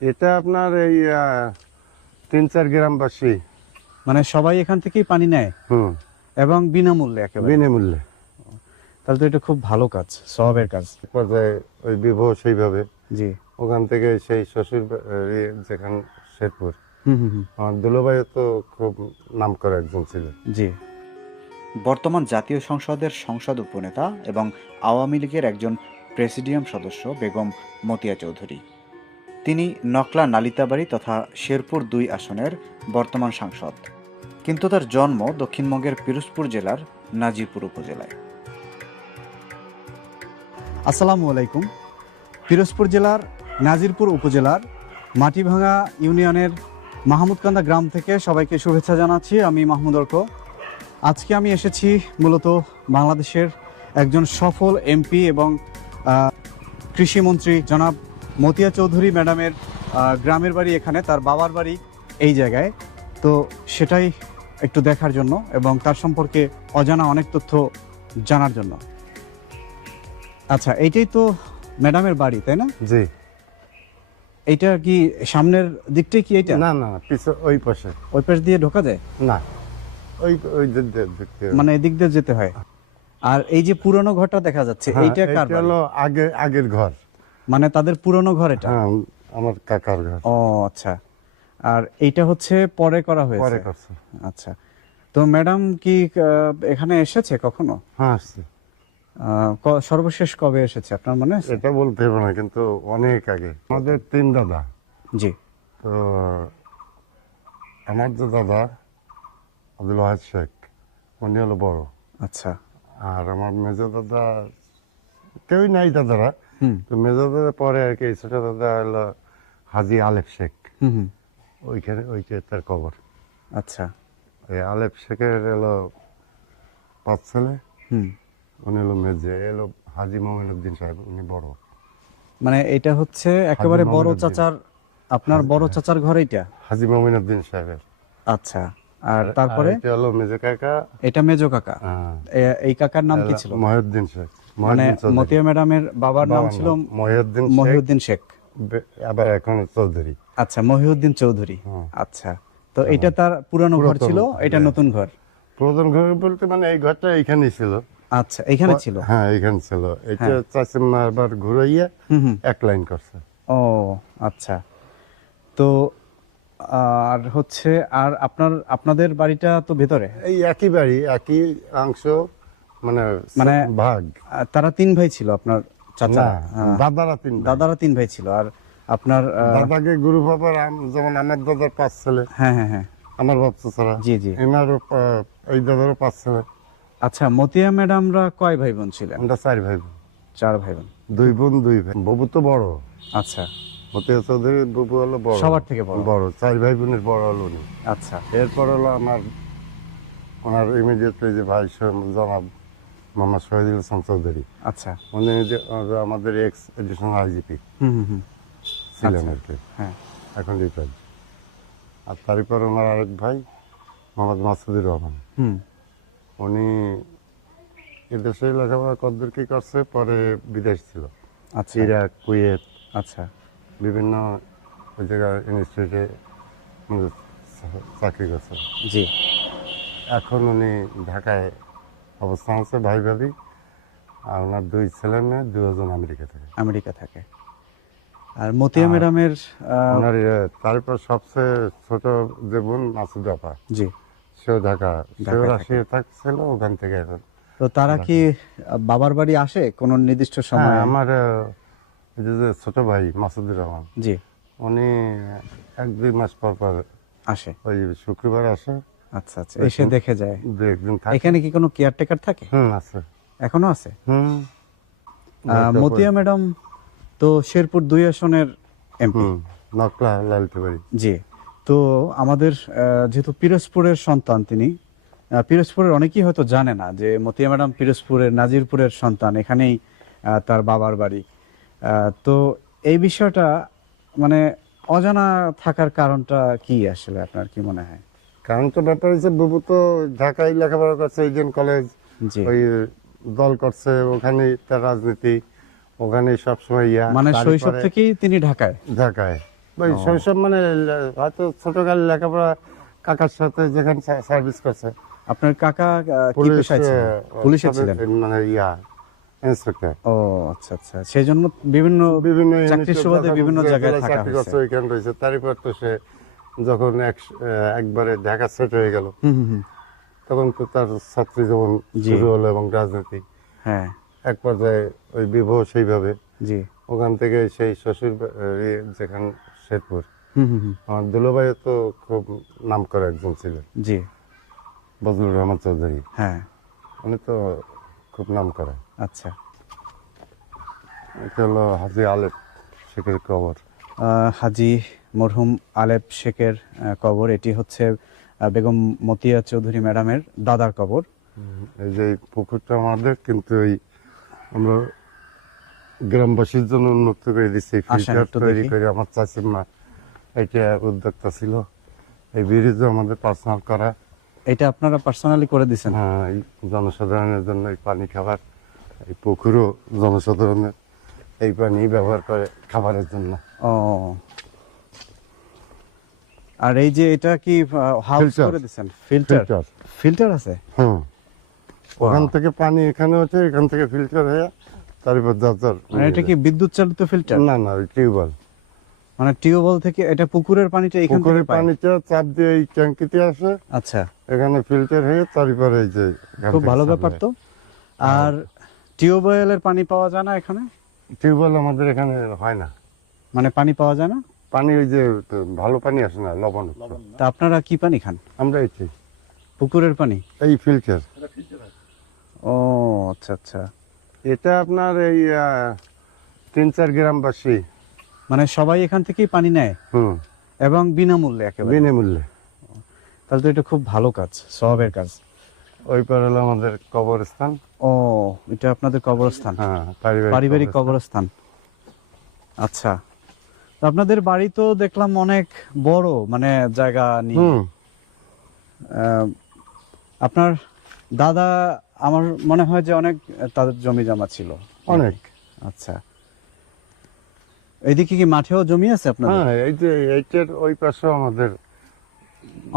এটা আপনার এই 3-4 গ্রামবাসী। মানে সবাই এখান থেকেই পানি নেয় হুম, এবং বিনামূল্যে একেবারে? বিনামূল্যে। তাহলে তো এটা খুব ভালো কাজ, সওয়াবের কাজ। পর্যায়ে ওই বিবাহ সেইভাবে জি। ওখান থেকে সেই শ্বশুর যেখান শেরপুর, হুম হুম হুম। আমার দুলোভাই তো খুব নাম করা একজন ছিল। জি। বর্তমান জাতীয় সংসদের সংসদ উপনেতা এবং আওয়ামী লীগের একজন প্রেসিডিয়াম সদস্য বেগম মতিয়া চৌধুরী। তিনি নকলা নালিতাবাড়ি তথা শেরপুর 2 আসনের বর্তমান সাংসদ, কিন্তু তার জন্ম দক্ষিণবঙ্গের পিরোজপুর জেলার নাজিরপুর উপজেলায়। আসসালামু আলাইকুম। পিরোজপুর জেলার নাজিরপুর উপজেলার মাটিভাঙা ইউনিয়নের মাহমুদকান্দা গ্রাম থেকে সবাইকে শুভেচ্ছা জানাচ্ছি। আমি মাহমুদ অর্ক। আজকে আমি এসেছি মূলত বাংলাদেশের একজন সফল এমপি এবং কৃষিমন্ত্রী জনাব মতিয়া চৌধুরী ম্যাডামের গ্রামের বাড়ি এখানে, তার বাবার বাড়ি এই জায়গায়। তো সেটাই একটু দেখার জন্য এবং তার সম্পর্কে অজানা অনেক তথ্য জানার জন্য। আচ্ছা, এইটাই তো ম্যাডামের বাড়ি, তাই না? জি। এইটা কি সামনের দিকটাই কি এইটা? না না, পিছু ওই পাশে। ওই পাশ দিয়ে ঢোকা যায়? না, ওই ওই দেখতে হবে। মানে এদিক দিয়ে যেতে হয়। আর এই যে পুরনো ঘরটা দেখা যাচ্ছে, হ্যাঁ, এইটা কার এটা বাড়ি? হলো আগের ঘর। মানে তাদের পুরনো ঘর এটা? হ্যাঁ, আমার কাকার ঘর। ও আচ্ছা। আর এইটা হচ্ছে পরে করা পরে হয়েছে? করছে। আচ্ছা। তো ম্যাডাম কি এখানে এসেছে কখনো? হ্যাঁ, আসছে। সর্বশেষ কবে এসেছে আপনার মনে আছে? এটা বলতে হবে না, কিন্তু অনেক আগে। আমাদের 3 দাদা। জি। তো আমার যে দাদা আব্দুল ওয়াহিদ শেখ, উনি হলো বড়। আচ্ছা। আর আমার মেজো দাদা, কেউই নাই দাদারা। হুম তো মেজো দাদা পরে আর কি, ছোট দাদা হলো হাজী আলেফ শেখ। হুম হুম। ওইখানে ওইটা তার কবর। আচ্ছা। এই আলেফ শেখের হলো 5 ছেলে। হুম। উনি হলো মেজে, এলো হাজী মোমিনুদ্দিন সাহেব, উনি বড়। মানে এটা হচ্ছে একেবারে বড় মোমিনুদ্দিন। চাচার, আপনার বড় চাচার ঘর এইটা? হাজী মোমিনুদ্দিন সাহেবের। আচ্ছা। আর তারপরে? এটা হলো মেজে কাকা। এটা মেজো কাকা। হ্যাঁ, এই কাকার নাম কি ছিল? মহিউদ্দিন শেখ। মানে মহিউদ্দিন চৌধুরী। মতিয়া ম্যাডামের বাবার নাম ছিল মহিউদ্দিন শেখ। মহিউদ্দিন শেখ। আবার এখন চৌধুরী। আচ্ছা, মহিউদ্দিন চৌধুরী। হুম। আচ্ছা। তো এটা তার পুরানো ঘর পুরাতন, ছিল, এটা হ্যাঁ। নতুন ঘর? প্রধান ঘর বলতে মানে এই ঘরটা এইখানেই ছিল। আচ্ছা, এখানে ছিল? হ্যাঁ, এইখানে ছিল। এটা হ্যাঁ। চাচিমা আবার ঘুরাইয়া হুম হুম। এক লাইন করছে। ও আচ্ছা। তো আর হচ্ছে, আর আপনাদের বাড়িটা তো ভেতরে? এই একই বাড়ি, একই অংশ, মানে মানে ভাগ। তারা 3 ভাই ছিল আপনার চাচা? না, দাদারা 3 ভাই। দাদারা 3 ভাই ছিল। আর আপনার দাদাকে গুরু বাবার যেমন আমার দাদার 5 ছেলে, হ্যাঁ হ্যাঁ হ্যাঁ। আমার বাচ্চা ছাড়া। জি জি। এনারও এই দাদারও 5 ছেলে। আচ্ছা, মতিয়া ম্যাডামরা কয় ভাই বোন ছিলেন? আমরা 4 ভাই বোন। 4 ভাই বোন। 2 বোন 2 ভাই। বাবু তো বড়। আচ্ছা। মতিয়া চৌধুরী বাবু হলো বড়, সবার থেকে বড়? বড়। 4 ভাই বোনের বড় হলো উনি। আচ্ছা। এরপর হলো ওনার ইমিডিয়েটলি যে ভাই জনাব মোহাম্মদ শহীদুল ইসলাম চৌধুরী। আচ্ছা। উনি যে আমাদের এক্স এডিশনাল আইজিপি হুম হুম হুম। ছিলেন আচ্ছা। আর কি, হ্যাঁ। এখন রিটায়ার্ড। আর তারপর ওনার আরেক ভাই মোহাম্মদ মাসুদুর রহমান, হুম। উনি এদেশে লেখাপড়া কদ্দূর কি করছে, পরে বিদেশ ছিল, আচ্ছা। ইরাক, কুয়েত, আচ্ছা। বিভিন্ন ওই জায়গায় ইনস্টিটিউটে চাকরি করছে। জি। এখন উনি ঢাকায় অবস্থান আছে, ভাই ভাবি। আর ওনার 2 ছেলে মেয়ে, 2জন আমেরিকা থেকে। আমেরিকা থাকে। আর মতিয়া ম্যাডামের ওনার তারপর সবচেয়ে ছোট যে বোন মাসুদ আপা, জি, সেও ঢাকা, সেও ঢাকায় রাশিয়া থাকছিল, ওখান থেকে এখন। তো তারা কি বাবার বাড়ি আসে কোন নির্দিষ্ট হ্যাঁ, সময়? আমার এই যে ছোট ভাই মাসুদুর রহমান, জি। উনি 1-2 মাস পর পর আসে? ওই শুক্রবার আসে, আচ্ছা আচ্ছা, এসে দেখে যায়। 2-1 দিন থাকে। এখানে কি কোনো কেয়ারটেকার থাকে? আছে। এখনো আছে? হুম। মতিয়া ম্যাডাম তো শেরপুর 2 আসনের এমপি। নকলা লালতে বাড়ি। জি। তো আমাদের যেহেতু পিরোজপুরের সন্তান তিনি, পিরোজপুরের অনেকেই হয়তো জানে না যে মতিয়া ম্যাডাম পিরোজপুরের নাজিরপুরের সন্তান, এখানেই তার বাবার বাড়ি। তো এই বিষয়টা মানে অজানা থাকার কারণটা কি আসলে আপনার কি মনে হয়? কারণ তো ব্যাপার হচ্ছে, বাবু তো ঢাকায় লেখাপড়া করছে, ইডেন কলেজ, জি। ওই দল করছে, ওখানেই তার রাজনীতি, ওখানেই সবসময় মানে শৈশব তারপরে থেকেই তিনি ঢাকায়? ঢাকায়। ওই ও। শৈশব মানে হয়তো ছোটকালে লেখাপড়া কাকার সাথে যেখানে সার্ভিস করছে, আপনার কাকা কি পুলিশ পেশায় ছিলেন? পুলিশে ছিলেন? মানে ইন্সপেক্টর। ও আচ্ছা আচ্ছা, সেই জন্য বিভিন্ন বিভিন্ন চাকরির ইউনিটে সুবাদে যখন বিভিন্ন যে জায়গায় জেলায় থাকা চাকরি হয়েছে। করছে ওইখানে রয়েছে। তারপর তো সে যখন একবারে ঢাকা সেট হয়ে গেল, হুম হুম হুম। তখন তো তার ছাত্রী জীবন জি। শুরু হলো এবং রাজনীতি। হ্যাঁ। এক পর্যায়ে ওই বিবাহ সেইভাবে, জি। ওখান থেকে সেই শ্বশুর যেখান শেরপুর। হুম হুম হুম। আমার দুলোভাইও তো খুব নাম করা একজন ছিলেন, জি। বজলুর রহমান চৌধুরী। হ্যাঁ। উনি তো খুব নাম করা। আচ্ছা। এটা হলো হাজি আলেপ শেখের কবর। হাজী মরহুম আলেপ শেখের কবর। এটি হচ্ছে বেগম মতিয়া চৌধুরী ম্যাডামের দাদার কবর। এই যে এই পুকুরটা আমাদের, কিন্তু এই আমরা গ্রামবাসীর জন্য উন্মুক্ত করে দিচ্ছি, আসেন ফিল্টার একটু তৈরি দেখি। করে। আমার চাচিমা এটা উদ্যোক্তা ছিল। এই ব্রিজও আমাদের পার্সোনাল করা। এটা আপনারা পার্সোনালি করে দিয়েছেন? হ্যাঁ, এই জনসাধারণের জন্য এই পানি খাবার, এই পুকুরও জনসাধারণের এই পানি ব্যবহার করে খাবারের জন্য। ও, আর এই যে এটা কি হাউস Filter. করে দিয়েছেন? ফিল্টার? ফিল্টার। ফিল্টার আছে? হ্যাঁ, ওখান থেকে পানি এখানে ওঠে, এখান থেকে ফিল্টার হয়ে তারপর যার মানে এটা কি বিদ্যুৎ চালিত ফিল্টার? না না, ওই টিউবওয়েল। মানে টিউবওয়েল থেকে? এটা পুকুরের পানিটা এখান থেকে পুকুরের পায়? পানিটা চাপ দিয়ে এই ট্যাঙ্কিতে আসে, আচ্ছা, এখানে ফিল্টার হয়ে তারপরে এই যে এখান খুব থেকে ভালো supply। ব্যাপার তো। আর টিউবওয়েলের পানি পাওয়া যায় না এখানে? টিউবওয়েল আমাদের এখানে হয় না, মানে পানি পাওয়া যায় না? পানি ওই যে ভালো পানি আসে না, লবণ। তা আপনারা কি পানি খান? আমরা এটি পুকুরের পানি? এই ফিল্টার। ও আচ্ছা আচ্ছা। এটা আপনার এই 3-4 গ্রামবাসী। মানে সবাই এখান থেকেই পানি নেয় হুম, এবং বিনামূল্যে একেবারে? বিনামূল্যে। তাহলে তো এটা খুব ভালো কাজ, সওয়াবের কাজ। ওই পার হলো আমাদের কবরস্থান। ও, এটা আপনাদের কবরস্থান? হ্যাঁ, পারিবারিক কবরস্থান। আচ্ছা, তো আপনাদের বাড়ি তো দেখলাম অনেক বড়, মানে জায়গা নিয়ে। হুম, আপনার দাদা, আমার মনে হয় যে অনেক তাদের জমি জমা ছিল। অনেক। আচ্ছা, এইদিকে কি মাঠেও জমি আছে আপনাদের? হ্যাঁ, এই যে এইটার ওই পাশেও আমাদের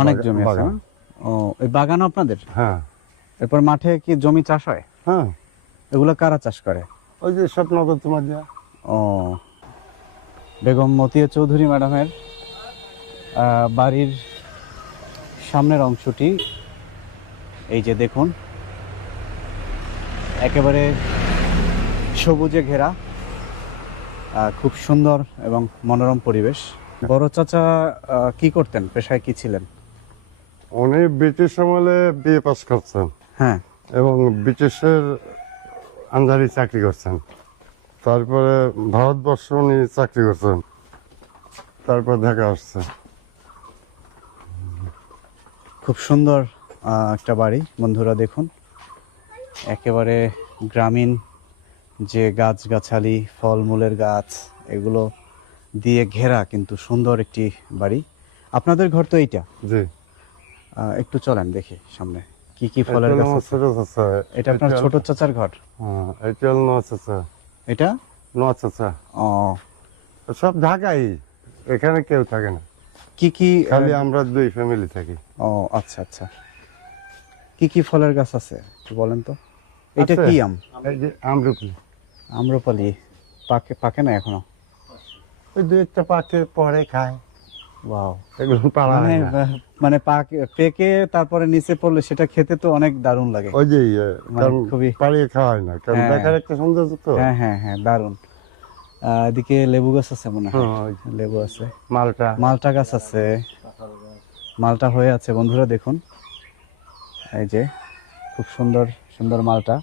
অনেক জমি আছে বাগান। না? ও, এই বাগান আপনাদের? হ্যাঁ এরপর মাঠে কি জমি চাষ হয়? হ্যাঁ, এগুলো কারা চাষ করে? ওই যে স্বপ্নগর তোমার যা। ও, বেগম মতিয়া চৌধুরী ম্যাডামের বাড়ির সামনের অংশটি এই যে দেখুন, একেবারে সবুজে ঘেরা, খুব সুন্দর এবং মনোরম পরিবেশ। বড় চাচা কি করতেন, পেশায় কি ছিলেন? উনি ব্রিটিশ আমলে বিএ পাস করছেন হ্যাঁ। এবং ব্রিটিশের আন্ডারে চাকরি করছেন। তারপরে ভারতবর্ষ উনি চাকরি করছেন, তারপর ঢাকা আসছে। খুব সুন্দর একটা বাড়ি বন্ধুরা, দেখুন একেবারে গ্রামীণ যে গাছগাছালি, ফলমূলের গাছ, এগুলো দিয়ে ঘেরা কিন্তু সুন্দর একটি বাড়ি। আপনাদের ঘর তো এইটা? জি। একটু চলেন দেখি সামনে কি কি ফলের এটা গাছ আমার আছে। ছোট চাচা। এটা আপনার ছোট চাচার ঘর? হ্যাঁ, এটা হলো নোয়া চাচা। এটা? নোয়া চাচা ও, সব ঢাকাই, এখানে কেউ থাকে না, কি কি খালি আমরা 2 ফ্যামিলি থাকি। ও আচ্ছা আচ্ছা, কি কি ফলের গাছ আছে একটু বলেন তো। এটা আছে? কি আম? এই যে আমরুপি। আম্রপালি। পাকে পাকে না এখনো? ওই 2-1টা পাকে পরে খায়, ওয়াও। এগুলো পাড়া মানে হয় না। মানে পেকে তারপরে নিচে পড়লে সেটা খেতে তো অনেক দারুণ লাগে। ওই যে মানে কারণ খুবই- পাড়িয়ে খাওয়া হয় না, কারণ হ্যাঁ। দেখার একটা সৌন্দর্য তো। হ্যাঁ হ্যাঁ হ্যাঁ, দারুণ। এদিকে লেবু গাছ আছে মনে হয়। হ্যাঁ, ওই লেবু আছে, মালটা। মালটা গাছ আছে, মালটা হয়ে আছে বন্ধুরা দেখুন, এই যে খুব সুন্দর সুন্দর মালটা।